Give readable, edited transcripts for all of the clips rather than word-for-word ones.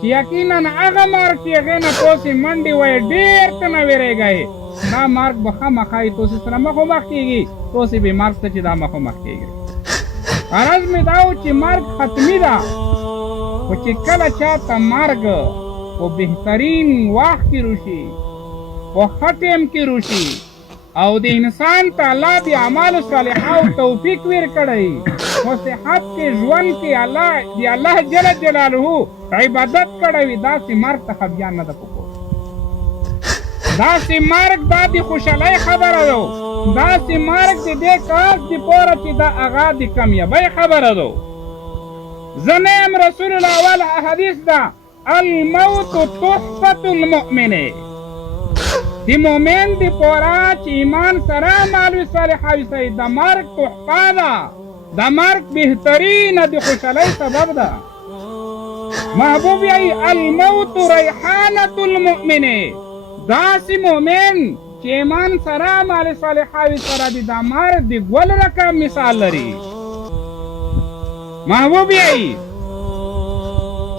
چې یقینا هغه مرګ چې هغې نه تاسې منډې وایې ډېر ته نه وېرېږئ دا مرګ به خامخا تاسې سره مخامخ کېږي تاسې بې مرګ ته چې دا مخامخ کېږئ غرض مې دا و چې مرګ ختمي ده خو چې کله چاته مرګ په بهترین وخت کې روشي په ښه ټیم کې روشي او د انسان ته الله د اعمالو صالحو توفیق ورکړی په صحت کې ژوند کې الله جل جلاله عبادت کړی وي داسې مرګ ته خفګان نه ده پکار داسې مرګ دا د خوشحالۍ خبره ده داسې مرګ د دې کاس دپاره چې دا هغه د کامیابۍ خبره ده زه نه یم رسول الله اول حدیث ده الموت تحفة المؤمن د مؤمن دپاره چې ایمان سره اعمال صالحه وي د مرګ تحفه ده د مرګ بهترینه د خوشحالۍ سبب ده محبوب یې الموت ریحانة المؤمن داسې مؤمن چې ایمان سره اعمال صالحه وي سره د مرګ د ګل رقم مثال لري محبوب یې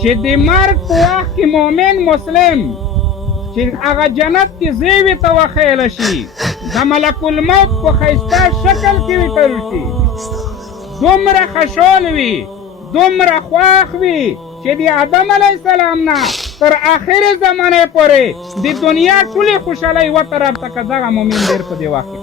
چې د مرګ په وخت کې مؤمن مسلم چې هغه جنت کې ځای ورته وښیلی شي د ملک الموت په ښایسته شکل کې ورته وشي دومره خوشحال وي دومره خوښ وي چې د آدم علیه السلام نه تر آخر زمانې پورې د دنیا ټولې خوشحالۍ و طرف ته که دغه مؤمن ډېر په دې وخت کې